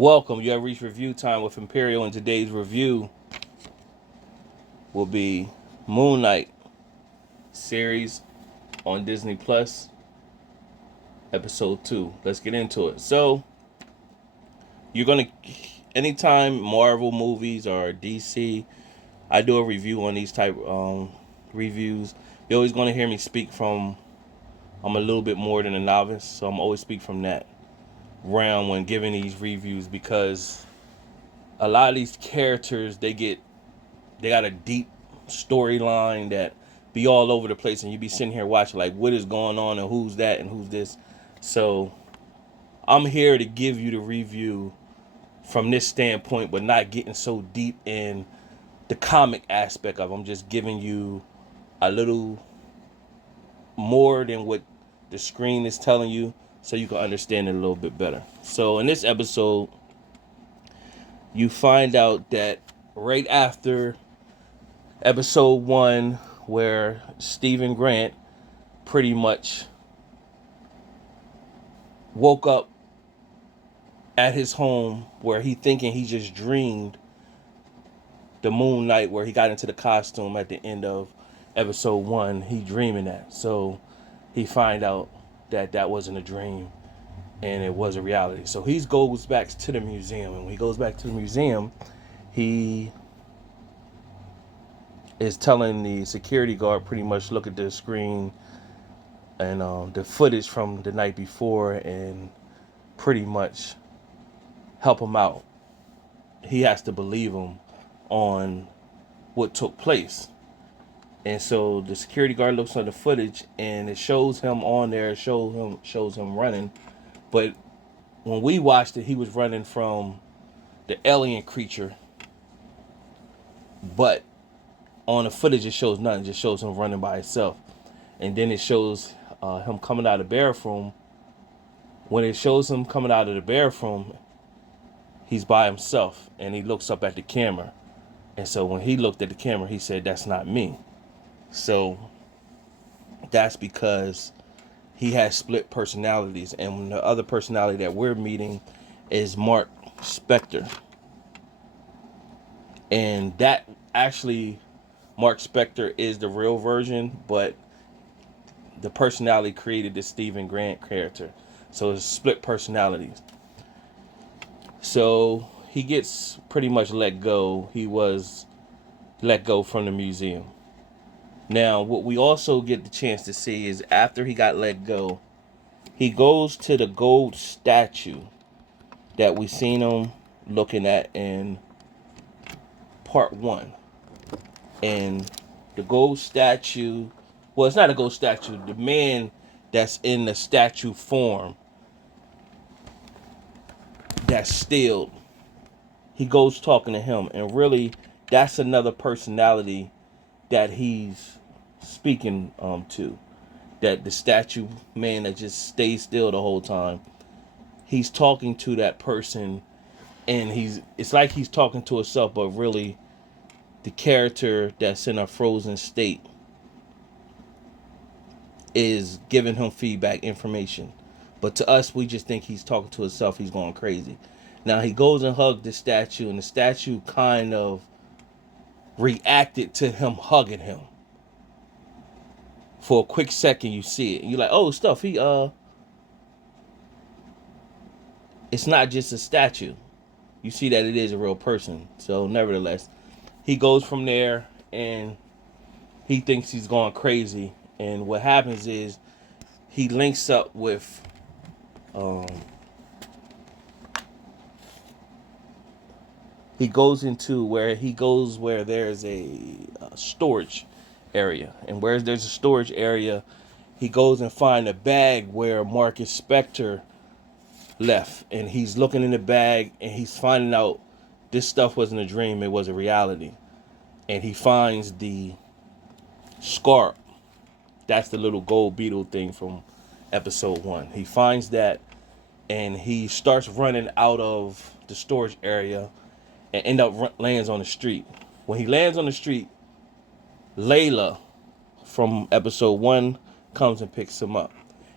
Welcome. You have reached review time with Imperial, and today's review will be Moon Knight series on Disney Plus, episode 2. Let's get into it. So, you're going to, anytime Marvel movies or DC, I do a review on these type reviews. You're always going to hear me speak from, I'm a little bit more than a novice, so I'm always speak from that realm when giving these reviews, because a lot of these characters, they got a deep storyline that be all over the place, and you be sitting here watching like what is going on and who's that and who's this. So I'm here to give you the review from this standpoint, but not getting so deep in the comic aspect of it. I'm just giving you a little more than what the screen is telling you, so you can understand it a little bit better. So in this episode, you find out that right after episode 1, where Stephen Grant pretty much woke up at his home, where he thinking he just dreamed the Moon Knight, where he got into the costume at the end of episode 1. He dreaming that, so he find out that that wasn't a dream and it was a reality. So he goes back to the museum, and when he goes back to the museum, he is telling the security guard pretty much look at the screen and the footage from the night before and pretty much help him out. He has to believe him on what took place. And so the security guard looks at the footage, and it shows him on there, shows him running. But when we watched it, he was running from the alien creature. But on the footage, it shows nothing. It just shows him running by himself. And then it shows him coming out of the bathroom. When it shows him coming out of the bathroom, he's by himself, and he looks up at the camera. And so when he looked at the camera, he said, "That's not me." So that's because he has split personalities. And the other personality that we're meeting is Mark Spector. And that actually, Mark Spector is the real version, but the personality created this Stephen Grant character. So it's split personalities. So he gets pretty much let go. He was let go from the museum. Now, what we also get the chance to see is after he got let go, he goes to the gold statue that we seen him looking at in part 1. And the gold statue, well, it's not a gold statue. The man that's in the statue form, that's still, he goes talking to him. And really, that's another personality that he's speaking to. That the statue man that just stays still the whole time, he's talking to that person, and it's like he's talking to himself, but really the character that's in a frozen state is giving him feedback information. But to us, we just think he's talking to himself. He's going crazy. Now he goes and hugs the statue, and the statue kind of reacted to him hugging him. For a quick second, you see it. You're like, oh, stuff. It's not just a statue. You see that it is a real person. So nevertheless, he goes from there, and he thinks he's going crazy. And what happens is he links up with he goes into where there's a storage area. And where there's a storage area, he goes and find a bag where Marcus Spector left. And he's looking in the bag, and he's finding out this stuff wasn't a dream, it was a reality. And he finds the scarf. That's the little gold beetle thing from episode 1. He finds that, and he starts running out of the storage area and lands on the street. When he lands on the street, Layla from episode 1 comes and picks him up.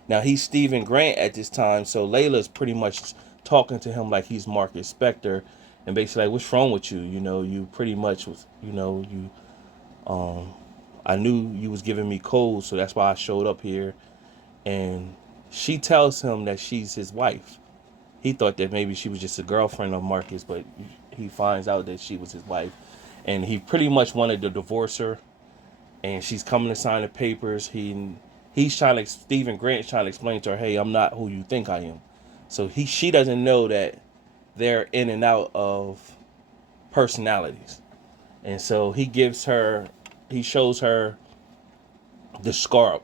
Now he's Stephen Grant at this time, so Layla's pretty much talking to him like he's Mark Spector, and basically like, what's wrong with you? You pretty much was, I knew you was giving me codes, so that's why I showed up here. And she tells him that she's his wife. He thought that maybe she was just a girlfriend of Marcus, but he finds out that she was his wife. And he pretty much wanted to divorce her. And she's coming to sign the papers. He's trying to, Stephen Grant's trying to explain to her, hey, I'm not who you think I am. So she doesn't know that they're in and out of personalities. And so he shows her the scarf,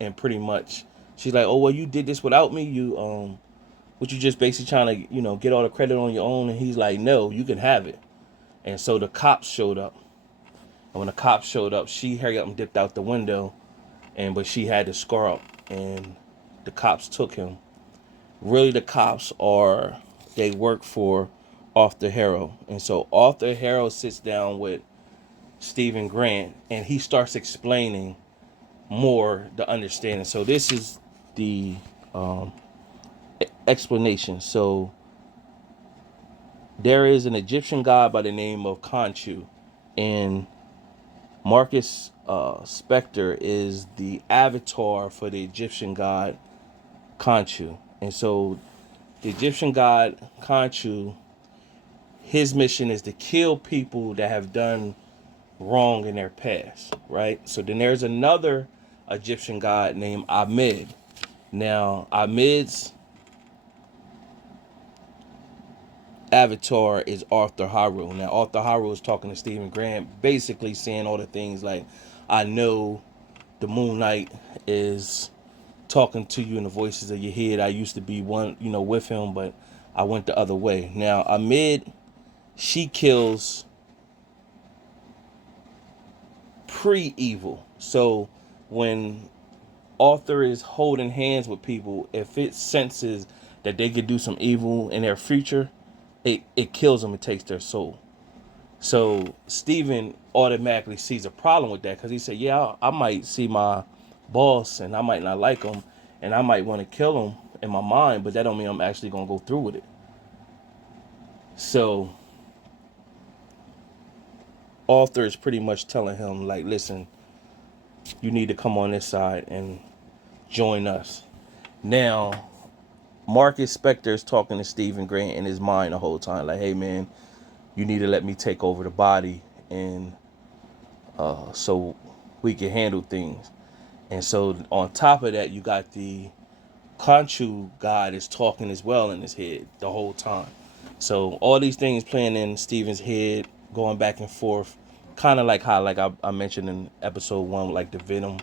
and pretty much she's like, oh, well, you did this without me. What you just basically trying to, get all the credit on your own. And he's like, no, you can have it. And so the cops showed up. And when the cops showed up, she hurried up and dipped out the window. But she had the scar up, and the cops took him. Really, the cops they work for Arthur Harrow. And so Arthur Harrow sits down with Stephen Grant, and he starts explaining more the understanding. So this is the explanation. So there is an Egyptian god by the name of Khonshu, and Marcus Spector is the avatar for the Egyptian god Khonshu. And so the Egyptian god Khonshu, his mission is to kill people that have done wrong in their past, right? So then there's another Egyptian god named Ammott. Now, Amid's avatar is Arthur Harrow. Now, Arthur Harrow is talking to Stephen Grant, basically saying all the things like, I know the Moon Knight is talking to you in the voices of your head. I used to be one, with him, but I went the other way. Now, Ammott, she kills pre-evil. So when Arthur is holding hands with people, if it senses that they could do some evil in their future, it kills them and takes their soul. So Stephen automatically sees a problem with that, because he said, yeah, I might see my boss and I might not like him and I might want to kill him in my mind, but that don't mean I'm actually going to go through with it. So Arthur is pretty much telling him, like, listen, you need to come on this side and join us. Now, Marcus Spector is talking to Stephen Grant in his mind the whole time, like, hey, man, you need to let me take over the body, and so we can handle things. And so on top of that, you got the Khonshu god is talking as well in his head the whole time. So all these things playing in Stephen's head, going back and forth, kind of like how, like I mentioned in episode 1, like the Venom,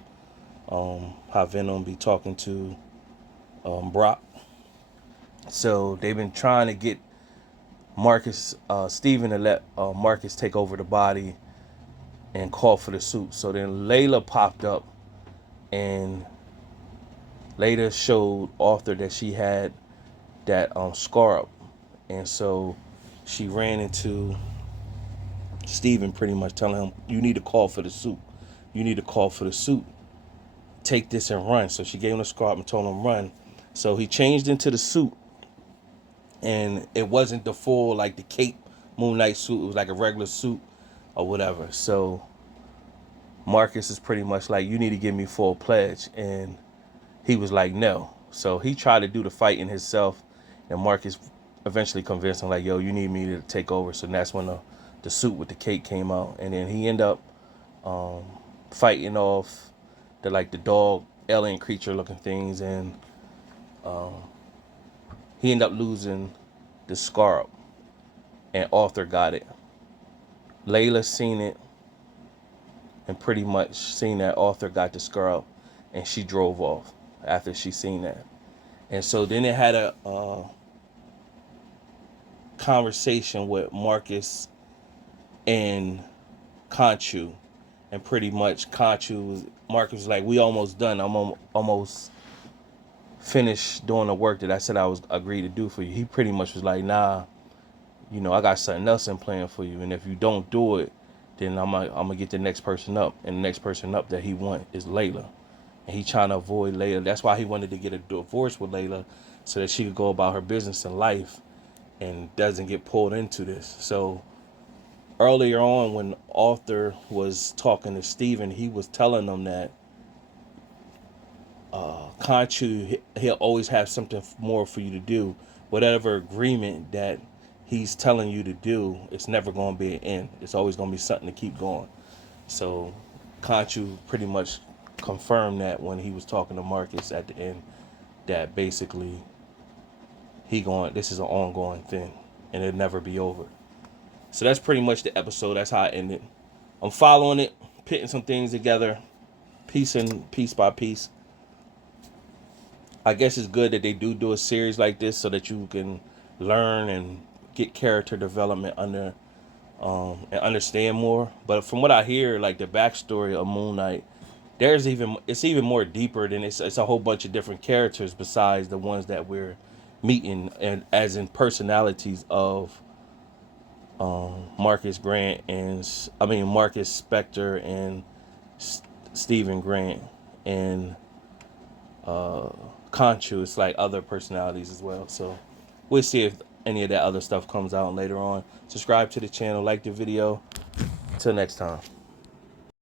how Venom be talking to Brock. So they've been trying to get Stephen to let Marcus take over the body and call for the suit. So then Layla popped up and later showed Arthur that she had that scar up. And so she ran into Stephen, pretty much telling him, you need to call for the suit. You need to call for the suit. Take this and run. So she gave him the scar up and told him run. So he changed into the suit. And it wasn't the full, like, the cape Moon Knight suit. It was like a regular suit or whatever. So Marcus is pretty much like, you need to give me full pledge. And he was like, no. So he tried to do the fighting himself. And Marcus eventually convinced him, like, yo, you need me to take over. So that's when the suit with the cape came out. And then he ended up fighting off the dog alien creature looking things. And he ended up losing the scarab, and Arthur got it. Layla seen it, and pretty much seen that Arthur got the scarab, and she drove off after she seen that. And so then it had a conversation with Marcus and Khonshu, and pretty much Marcus was like, we almost done. I'm almost finish doing the work that I said I was agreed to do for you. He pretty much was like, nah, I got something else in plan for you, and if you don't do it, then I'm gonna get the next person up, and the next person up that he want is Layla, and he trying to avoid Layla. That's why he wanted to get a divorce with Layla, so that she could go about her business in life and doesn't get pulled into this. So earlier on, when Arthur was talking to Steven, he was telling them that Khonshu, he'll always have something more for you to do. Whatever agreement that he's telling you to do, it's never going to be an end. It's always going to be something to keep going. So Khonshu pretty much confirmed that when he was talking to Marcus at the end, that basically this is an ongoing thing and it'll never be over. So that's pretty much the episode. That's how it ended. I'm following it, putting some things together, piece by piece. I guess it's good that they do a series like this so that you can learn and get character development and understand more. But from what I hear, like the backstory of Moon Knight, it's even more deeper than it's a whole bunch of different characters besides the ones that we're meeting, and as in personalities of Marcus Spector and Stephen Grant and Khonshu. It's like other personalities as well. So we'll see if any of that other stuff comes out later on. Subscribe to the channel, like the video. Till next time.